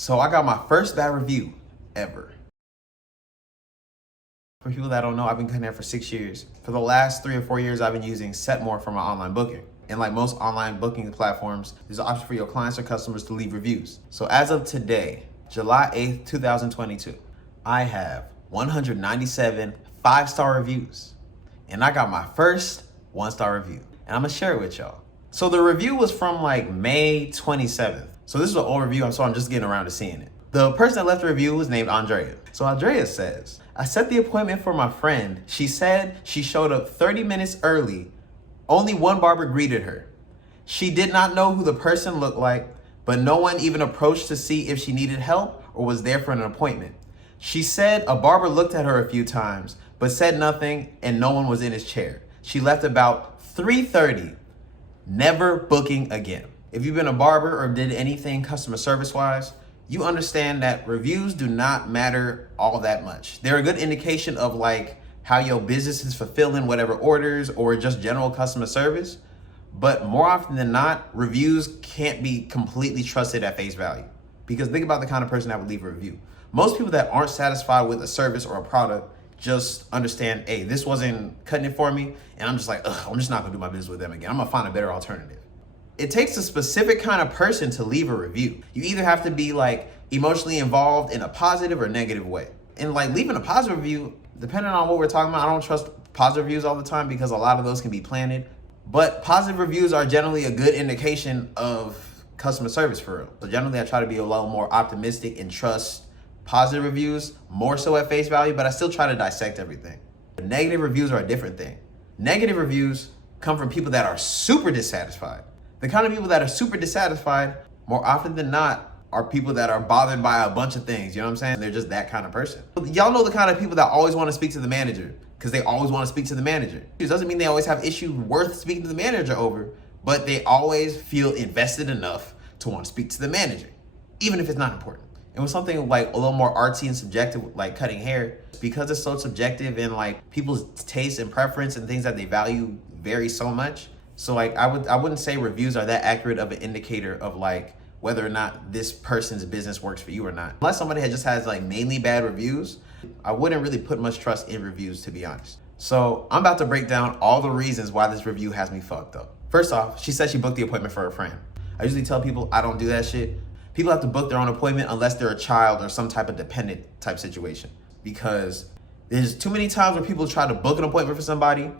So I got my first bad review ever. For people that don't know, I've been cutting hair for 6 years. For the last 3 or 4 years, I've been using Setmore for my online booking. And like most online booking platforms, there's an option for your clients or customers to leave reviews. So as of today, July 8th, 2022, I have 197 5-star reviews. And I got my first 1-star review. And I'm gonna share it with y'all. So the review was from like May 27th. So this is an old review, so I'm just getting around to seeing it. The person that left the review was named Andrea. So Andrea says, I set the appointment for my friend. She said she showed up 30 minutes early. Only one barber greeted her. She did not know who the person looked like, but no one even approached to see if she needed help or was there for an appointment. She said a barber looked at her a few times, but said nothing and no one was in his chair. She left about 3:30, never booking again. If you've been a barber or did anything customer service wise, you understand that reviews do not matter all that much. They're a good indication of like how your business is fulfilling whatever orders or just general customer service. But more often than not, reviews can't be completely trusted at face value. Because think about the kind of person that would leave a review. Most people that aren't satisfied with a service or a product just understand, hey, this wasn't cutting it for me. And I'm just like, I'm just not gonna do my business with them again. I'm gonna find a better alternative. It takes a specific kind of person to leave a review. You either have to be like emotionally involved in a positive or negative way. And like leaving a positive review, depending on what we're talking about, I don't trust positive reviews all the time because a lot of those can be planted. But positive reviews are generally a good indication of customer service for real. So generally I try to be a little more optimistic and trust positive reviews more so at face value, but I still try to dissect everything. The negative reviews are a different thing. Negative reviews come from people that are super dissatisfied. The kind of people that are super dissatisfied, more often than not, are people that are bothered by a bunch of things. You know what I'm saying? They're just that kind of person. Y'all know the kind of people that always want to speak to the manager because they always want to speak to the manager. It doesn't mean they always have issues worth speaking to the manager over, but they always feel invested enough to want to speak to the manager, even if it's not important. And with something like a little more artsy and subjective, like cutting hair, because it's so subjective and like people's taste and preference and things that they value vary so much. So like I wouldn't say reviews are that accurate of an indicator of like whether or not this person's business works for you or not. Unless somebody just has like mainly bad reviews, I wouldn't really put much trust in reviews, to be honest. So I'm about to break down all the reasons why this review has me fucked up. First off, she said she booked the appointment for her friend. I usually tell people I don't do that shit. People have to book their own appointment unless they're a child or some type of dependent type situation. Because there's too many times where people try to book an appointment for somebody,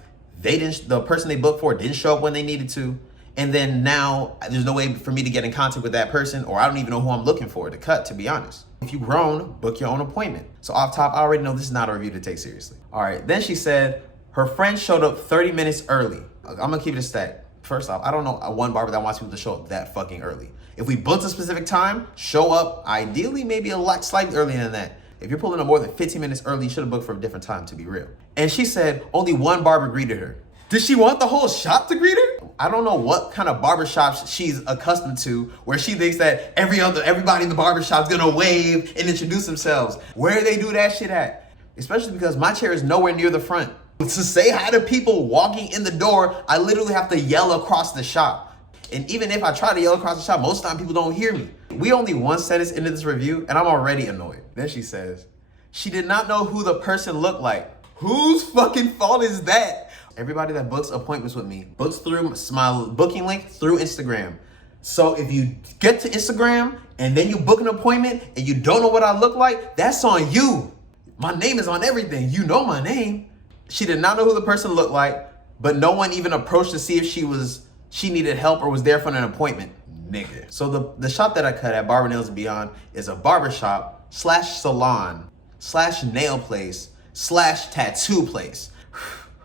the person they booked for didn't show up when they needed to, and then now there's no way for me to get in contact with that person, or I don't even know who I'm looking for to cut, to be honest. If you've grown, book your own appointment. So off top, I already know this is not a review to take seriously. All right, then she said her friend showed up 30 minutes early. I'm gonna keep it a stack. First off, I don't know one barber that wants people to show up that fucking early. If we booked a specific time, show up ideally maybe slightly earlier than that. If you're pulling up more than 15 minutes early, you should have booked for a different time, to be real. And she said only one barber greeted her. Did she want the whole shop to greet her? I don't know what kind of barbershops she's accustomed to where she thinks that everybody in the barbershop's gonna wave and introduce themselves. Where do they do that shit at? Especially because my chair is nowhere near the front. To say hi to people walking in the door, I literally have to yell across the shop. And even if I try to yell across the shop, most of the time people don't hear me. We only one sentence into this review and I'm already annoyed. Then she says, she did not know who the person looked like. Whose fucking fault is that? Everybody that books appointments with me books through my booking link through Instagram. So if you get to Instagram and then you book an appointment and you don't know what I look like, that's on you. My name is on everything. You know my name. She did not know who the person looked like, but no one even approached to see if she needed help or was there for an appointment. Nigga. So the shop that I cut at Barber Nails and Beyond is a barbershop / salon / nail place / tattoo place.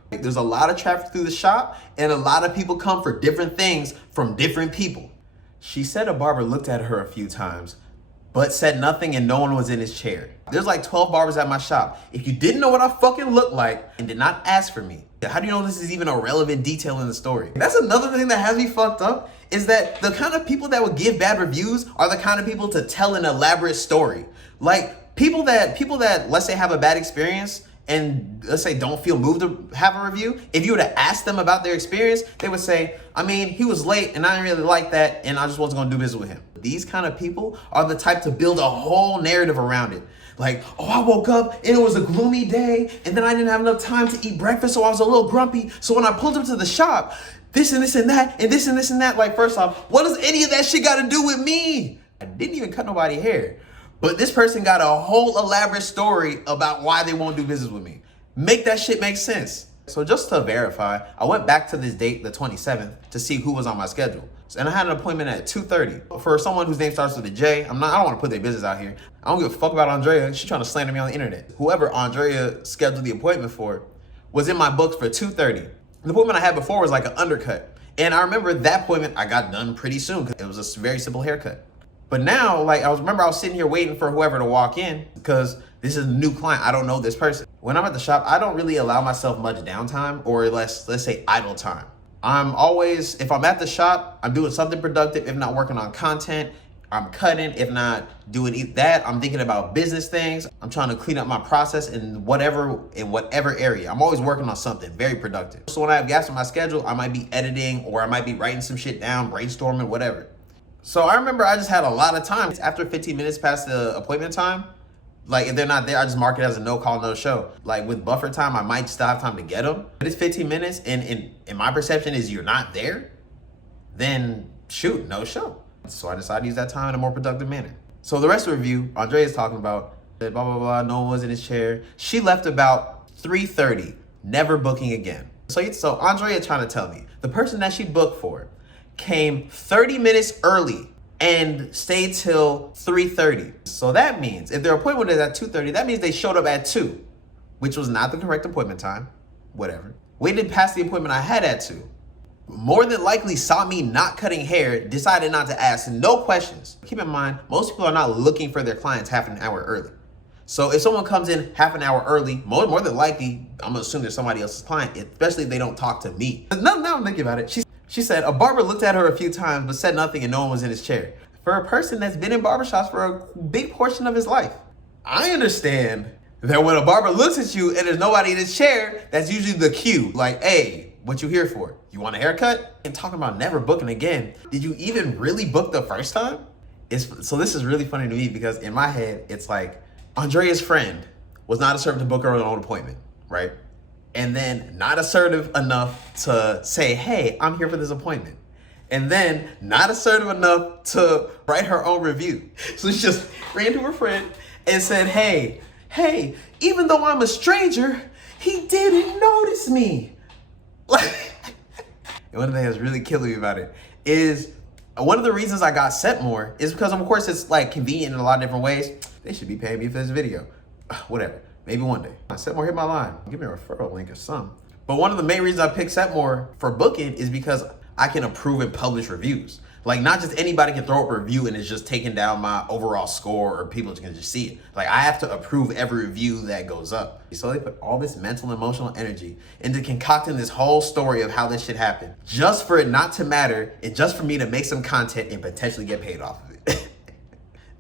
There's a lot of traffic through the shop and a lot of people come for different things from different people. She said a barber looked at her a few times, but said nothing and no one was in his chair. There's like 12 barbers at my shop. If you didn't know what I fucking looked like and did not ask for me, how do you know this is even a relevant detail in the story? That's another thing that has me fucked up, is that the kind of people that would give bad reviews are the kind of people to tell an elaborate story. Like people that let's say have a bad experience and let's say don't feel moved to have a review, if you were to ask them about their experience, they would say, I mean, he was late and I didn't really like that and I just wasn't gonna do business with him. These kind of people are the type to build a whole narrative around it. Like, oh, I woke up and it was a gloomy day and then I didn't have enough time to eat breakfast, so I was a little grumpy. So when I pulled up to the shop, this and this and that and this and this and that. Like, first off, what does any of that shit got to do with me? I didn't even cut nobody's hair. But this person got a whole elaborate story about why they won't do business with me. Make that shit make sense. So just to verify, I went back to this date, the 27th, to see who was on my schedule. And I had an appointment at 2:30. For someone whose name starts with a J, I don't want to put their business out here. I don't give a fuck about Andrea. She's trying to slander me on the internet. Whoever Andrea scheduled the appointment for was in my books for 2:30. The appointment I had before was like an undercut. And I remember that appointment I got done pretty soon because it was a very simple haircut. But now, like, I was sitting here waiting for whoever to walk in because this is a new client. I don't know this person. When I'm at the shop, I don't really allow myself much downtime or let's say idle time. I'm always, if I'm at the shop, I'm doing something productive. If not working on content, I'm cutting. If not doing that, I'm thinking about business things. I'm trying to clean up my process in whatever area. I'm always working on something very productive. So when I have gaps in my schedule, I might be editing or I might be writing some shit down, brainstorming, whatever. So I remember I just had a lot of time. After 15 minutes past the appointment time, like if they're not there, I just mark it as a no call, no show. Like with buffer time, I might still have time to get them. But it's 15 minutes and in my perception is you're not there, then shoot, no show. So I decided to use that time in a more productive manner. So the rest of the review, Andrea is talking about blah, blah, blah, no one was in his chair. She left about 3:30, never booking again. So Andrea trying to tell me, the person that she booked for came 30 minutes early and stayed till 3:30. So that means if their appointment is at 2:30, that means they showed up at 2, which was not the correct appointment time, whatever. Waited past the appointment I had at 2. More than likely saw me not cutting hair, decided not to ask no questions. Keep in mind, most people are not looking for their clients half an hour early. So if someone comes in half an hour early, more than likely, I'm gonna assume they're somebody else's client, especially if they don't talk to me. Now I'm thinking about it. She said a barber looked at her a few times but said nothing and no one was in his chair. For a person that's been in barbershops for a big portion of his life, I understand that when a barber looks at you and there's nobody in his chair, that's usually the cue. Like, hey, what you here for? You want a haircut? And talking about never booking again. Did you even really book the first time? So this is really funny to me because in my head, it's like Andrea's friend was not assertive to book her own appointment, right? And then not assertive enough to say, hey, I'm here for this appointment. And then not assertive enough to write her own review. So she just ran to her friend and said, hey, even though I'm a stranger, he didn't notice me. And one of the things that's really killing me about it is one of the reasons I got sent more is because, of course, it's like convenient in a lot of different ways. They should be paying me for this video. Whatever. Maybe one day. Setmore, hit my line. Give me a referral link or something. But one of the main reasons I picked Setmore for booking is because I can approve and publish reviews. Like, not just anybody can throw up a review and it's just taking down my overall score or people can just see it. Like, I have to approve every review that goes up. So they put all this mental and emotional energy into concocting this whole story of how this shit happened, just for it not to matter and just for me to make some content and potentially get paid off of it.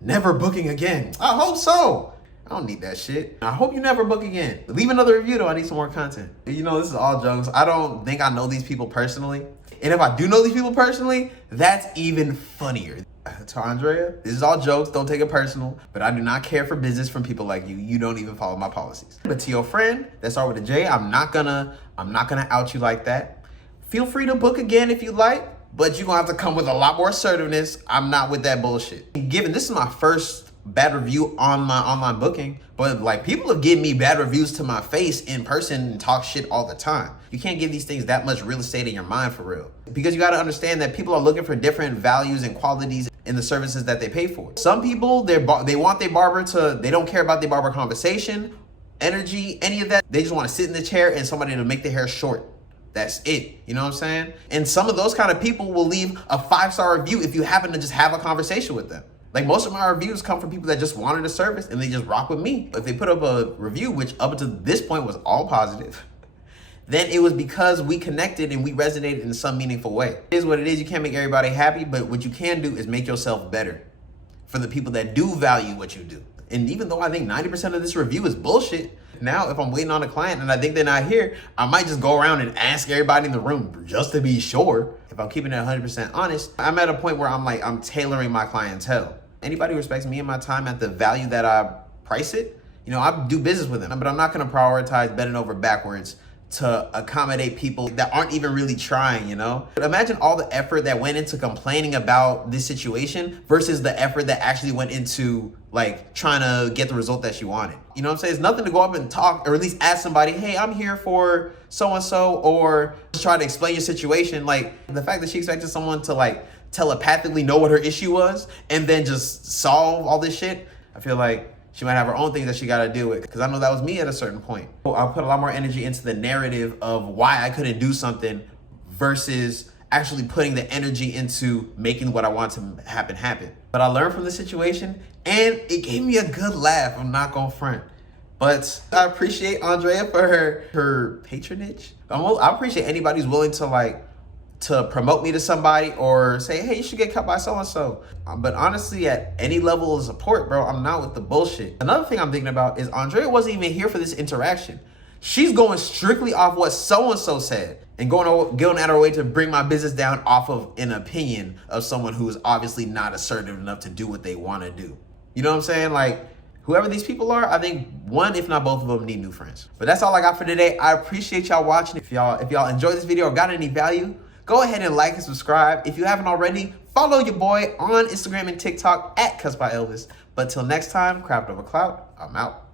Never booking again. I hope so. I don't need that shit. I hope you never book again. Leave another review though, I need some more content. You know, this is all jokes. I don't think I know these people personally. And if I do know these people personally, that's even funnier. To Andrea, this is all jokes, don't take it personal, but I do not care for business from people like you. You don't even follow my policies. But to your friend that started with a J, I'm not gonna out you like that. Feel free to book again if you like, but you're gonna have to come with a lot more assertiveness. I'm not with that bullshit. Given this is my first bad review on my online booking, but like people have given me bad reviews to my face in person and talk shit all the time. You can't give these things that much real estate in your mind for real. Because you gotta understand that people are looking for different values and qualities in the services that they pay for. Some people, they want their barber to, they don't care about their barber conversation, energy, any of that. They just wanna sit in the chair and somebody to make their hair short. That's it, you know what I'm saying? And some of those kind of people will leave a 5-star review if you happen to just have a conversation with them. Like most of my reviews come from people that just wanted a service and they just rock with me. If they put up a review, which up until this point was all positive, then it was because we connected and we resonated in some meaningful way. It is what it is. You can't make everybody happy, but what you can do is make yourself better for the people that do value what you do. And even though I think 90% of this review is bullshit, now if I'm waiting on a client and I think they're not here, I might just go around and ask everybody in the room just to be sure. If I'm keeping it 100% honest, I'm at a point where I'm tailoring my clientele. Anybody who respects me and my time at the value that I price it, I do business with them, but I'm not gonna prioritize bending over backwards to accommodate people that aren't even really trying, But imagine all the effort that went into complaining about this situation versus the effort that actually went into trying to get the result that she wanted. You know what I'm saying? It's nothing to go up and talk, or at least ask somebody, hey, I'm here for so-and-so, or just try to explain your situation. The fact that she expected someone to telepathically know what her issue was and then just solve all this shit, I feel like she might have her own things that she got to deal with, because I know that was me at a certain point. I'll put a lot more energy into the narrative of why I couldn't do something versus actually putting the energy into making what I want to happen. But I learned from the situation and it gave me a good laugh. I'm not gonna front. But I appreciate Andrea for her patronage. I appreciate anybody who's willing to promote me to somebody or say, hey, you should get cut by so-and-so. But honestly, at any level of support, bro, I'm not with the bullshit. Another thing I'm thinking about is Andrea wasn't even here for this interaction. She's going strictly off what so-and-so said and going out her way to bring my business down off of an opinion of someone who is obviously not assertive enough to do what they want to do. You know what I'm saying? Whoever these people are, I think one, if not both of them, need new friends. But that's all I got for today. I appreciate y'all watching. If y'all enjoyed this video or got any value, go ahead and like and subscribe. If you haven't already, follow your boy on Instagram and TikTok at Cuts by Elvis. But till next time, craft over clout, I'm out.